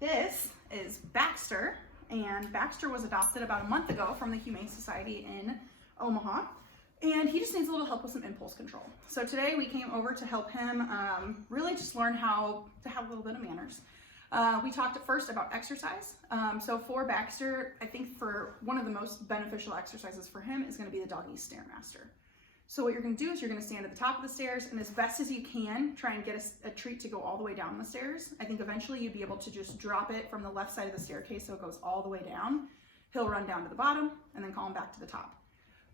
This is Baxter, and Baxter was adopted about a month ago from the Humane Society in Omaha, and he just needs a little help with some impulse control. So today we came over to help him really just learn how to have a little bit of manners. We talked at first about exercise. So for Baxter, I think for one of the most beneficial exercises for him is going to be the doggy stairmaster. So what you're going to do is you're going to stand at the top of the stairs, and as best as you can, try and get a treat to go all the way down the stairs. I think eventually you'd be able to just drop it from the left side of the staircase so it goes all the way down. He'll run down to the bottom and then call him back to the top.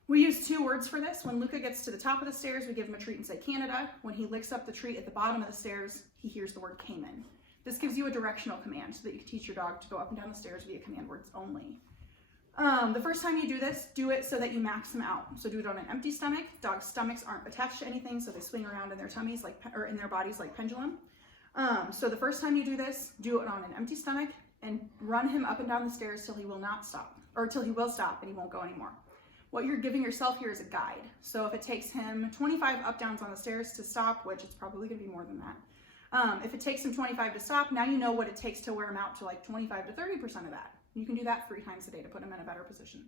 We use two words for this. When Luca gets to the top of the stairs, we give him a treat and say Canada. When he licks up the treat at the bottom of the stairs, he hears the word Cayman. This gives you a directional command so that you can teach your dog to go up and down the stairs via command words only. The first time you do this, do it so that you max them out. So do it on an empty stomach. Dogs' stomachs aren't attached to anything, so they swing around in their tummies or in their bodies like pendulum. So the first time you do this, do it on an empty stomach and run him up and down the stairs till he will not stop, or till he will stop and he won't go anymore. What you're giving yourself here is a guide. So if it takes him 25 up downs on the stairs to stop, which it's probably going to be more than that. If it takes him 25 to stop, now you know what it takes to wear him out to like 25 to 30% of that. You can do that 3 times a day to put him in a better position.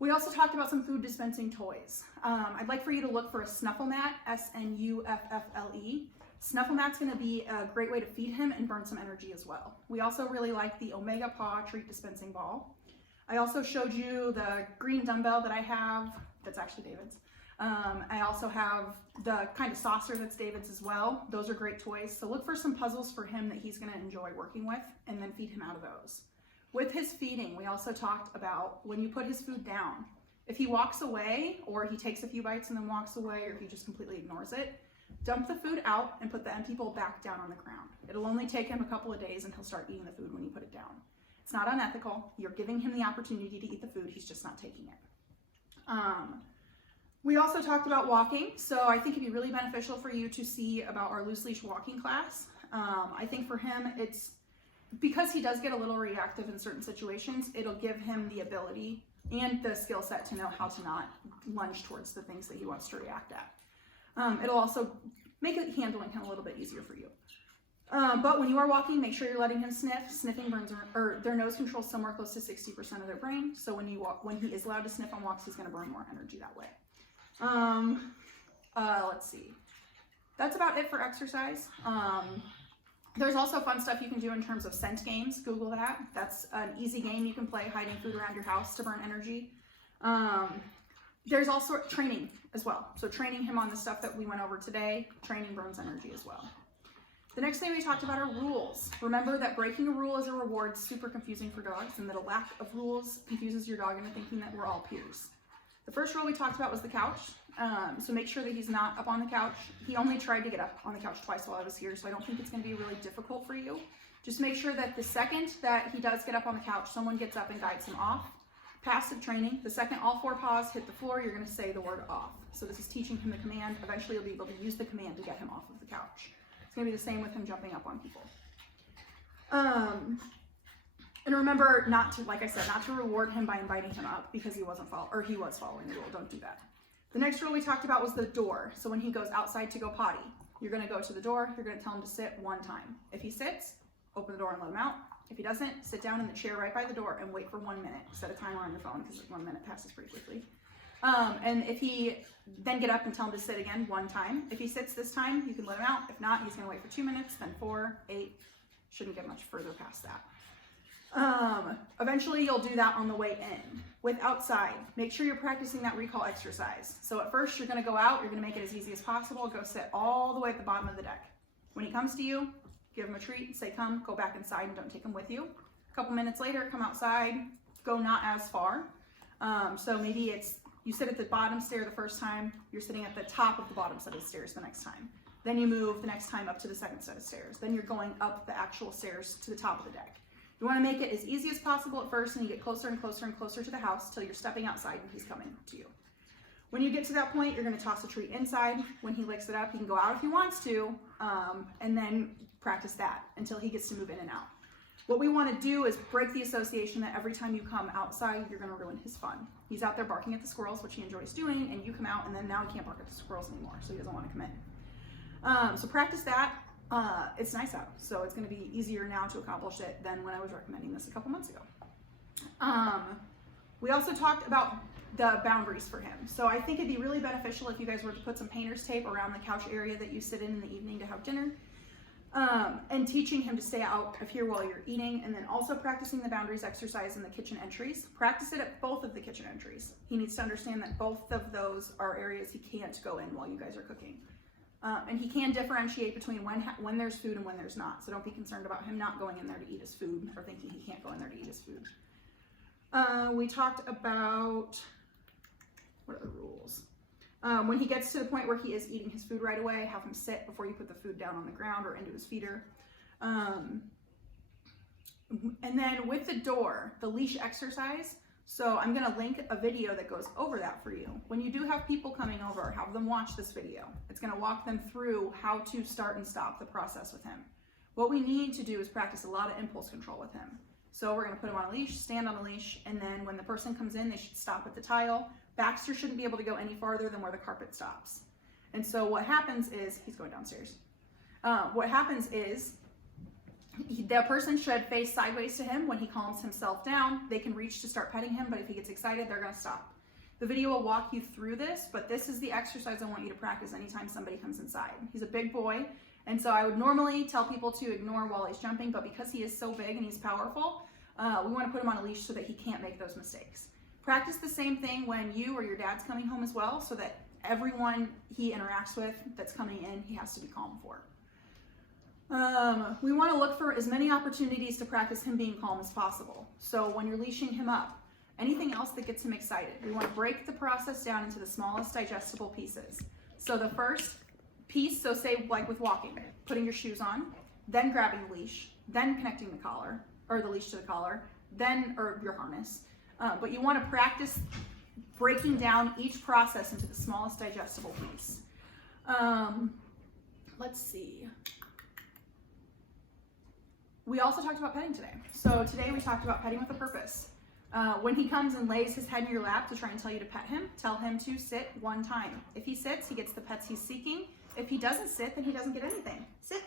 We also talked about some food dispensing toys. I'd like for you to look for a snuffle mat, S-N-U-F-F-L-E. Snuffle mat's going to be a great way to feed him and burn some energy as well. We also really like the Omega Paw treat dispensing ball. I also showed you the green dumbbell that I have, that's actually David's. I also have the kind of saucer that's David's as well. Those are great toys. So look for some puzzles for him that he's going to enjoy working with and then feed him out of those. With his feeding, we also talked about when you put his food down. If he walks away, or he takes a few bites and then walks away, or if he just completely ignores it, dump the food out and put the empty bowl back down on the ground. It'll only take him a couple of days and he'll start eating the food when you put it down. It's not unethical. You're giving him the opportunity to eat the food. He's just not taking it. We also talked about walking. So I think it'd be really beneficial for you to see about our loose leash walking class. I think for him, it's because he does get a little reactive in certain situations, it'll give him the ability and the skill set to know how to not lunge towards the things that he wants to react at. It'll also make handling him a little bit easier for you. But when you are walking, make sure you're letting him sniff. Sniffing burns, or their nose controls somewhere close to 60% of their brain. So when he is allowed to sniff on walks, he's going to burn more energy that way. Let's see. That's about it for exercise. There's also fun stuff you can do in terms of scent games. Google that. That's an easy game you can play, hiding food around your house to burn energy. There's also training as well. So training him on the stuff that we went over today, training burns energy as well. The next thing we talked about are rules. Remember that breaking a rule as a reward is super confusing for dogs, and that a lack of rules confuses your dog into thinking that we're all peers. The first rule we talked about was the couch. So make sure that he's not up on the couch. He only tried to get up on the couch twice while I was here, so I don't think it's going to be really difficult for you. Just make sure that the second that he does get up on the couch, someone gets up and guides him off. Passive training. The second all 4 paws hit the floor, you're going to say the word off. So this is teaching him the command. Eventually you'll be able to use the command to get him off of the couch. It's going to be the same with him jumping up on people. And remember not to, like I said, not to reward him by inviting him up because he was following the rule. Don't do that. The next rule we talked about was the door. So when he goes outside to go potty, you're going to go to the door. You're going to tell him to sit 1 time. If he sits, open the door and let him out. If he doesn't, sit down in the chair right by the door and wait for 1 minute. Set a timer on your phone because 1 minute passes pretty quickly. And if he then get up and tell him to sit again 1 time. If he sits this time, you can let him out. If not, he's going to wait for 2 minutes, then 4, 8. Shouldn't get much further past that. Eventually you'll do that on the way in. With outside, make sure you're practicing that recall exercise. So at first you're going to go out, you're going to make it as easy as possible, go sit all the way at the bottom of the deck. When he comes to you, give him a treat, say come, go back inside and don't take him with you. A couple minutes later, come outside, go not as far. So maybe it's, you sit at the bottom stair the first time, you're sitting at the top of the bottom set of stairs the next time. Then you move the next time up to the second set of stairs. Then you're going up the actual stairs to the top of the deck. You want to make it as easy as possible at first, and you get closer and closer and closer to the house till you're stepping outside and he's coming to you. When you get to that point, you're going to toss a treat inside. When he licks it up, he can go out if he wants to, and then practice that until he gets to move in and out. What we want to do is break the association that every time you come outside, you're going to ruin his fun. He's out there barking at the squirrels, which he enjoys doing, and you come out, and then now he can't bark at the squirrels anymore, so he doesn't want to come in. So practice that. it's nice out, so it's going to be easier now to accomplish it than when I was recommending this a couple months ago. We also talked about the boundaries for him. So I think it'd be really beneficial if you guys were to put some painter's tape around the couch area that you sit in the evening to have dinner, and teaching him to stay out of here while you're eating, and then also practicing the boundaries exercise in the kitchen entries. Practice it at both of the kitchen entries. He needs to understand that both of those are areas he can't go in while you guys are cooking. And he can differentiate between when there's food and when there's not. So don't be concerned about him not going in there to eat his food or thinking he can't go in there to eat his food. We talked about, what are the rules? When he gets to the point where he is eating his food right away, have him sit before you put the food down on the ground or into his feeder. And then with the door, the leash exercise. So I'm going to link a video that goes over that for you. When you do have people coming over, have them watch this video. It's going to walk them through how to start and stop the process with him. What we need to do is practice a lot of impulse control with him. So we're going to put him on a leash, stand on a leash, and then when the person comes in, they should stop at the tile. Baxter shouldn't be able to go any farther than where the carpet stops. And so what happens is, he's going downstairs. What happens is, the person should face sideways to him. When he calms himself down, they can reach to start petting him, but if he gets excited, they're going to stop. The video will walk you through this, but this is the exercise I want you to practice anytime somebody comes inside. He's a big boy, and so I would normally tell people to ignore while he's jumping, but because he is so big and he's powerful, we want to put him on a leash so that he can't make those mistakes. Practice the same thing when you or your dad's coming home as well, so that everyone he interacts with that's coming in, he has to be calm for. We want to look for as many opportunities to practice him being calm as possible. So when you're leashing him up, anything else that gets him excited, we want to break the process down into the smallest digestible pieces. So the first piece, so say like with walking, putting your shoes on, then grabbing the leash, then connecting the collar, or the leash to the collar, then, or your harness. But you want to practice breaking down each process into the smallest digestible piece. Let's see. We also talked about petting today. So today we talked about petting with a purpose. When he comes and lays his head in your lap to try and tell you to pet him, tell him to sit one time. If he sits, he gets the pets he's seeking. If he doesn't sit, then he doesn't get anything. Sit.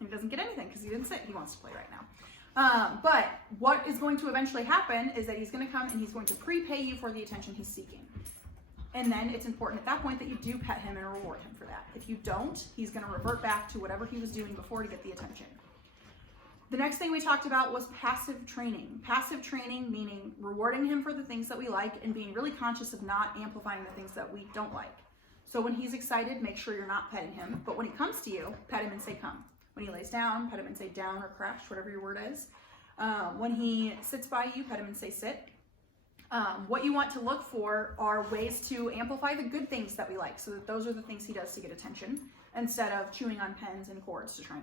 And he doesn't get anything because he didn't sit. He wants to play right now. But what is going to eventually happen is that he's going to come and he's going to prepay you for the attention he's seeking. And then it's important at that point that you do pet him and reward him for that. If you don't, he's going to revert back to whatever he was doing before to get the attention. The next thing we talked about was passive training. Passive training meaning rewarding him for the things that we like and being really conscious of not amplifying the things that we don't like. So when he's excited, make sure you're not petting him. But when he comes to you, pet him and say come. When he lays down, pet him and say down or crash, whatever your word is. When he sits by you, pet him and say sit. What you want to look for are ways to amplify the good things that we like, so that those are the things he does to get attention, instead of chewing on pens and cords to try and get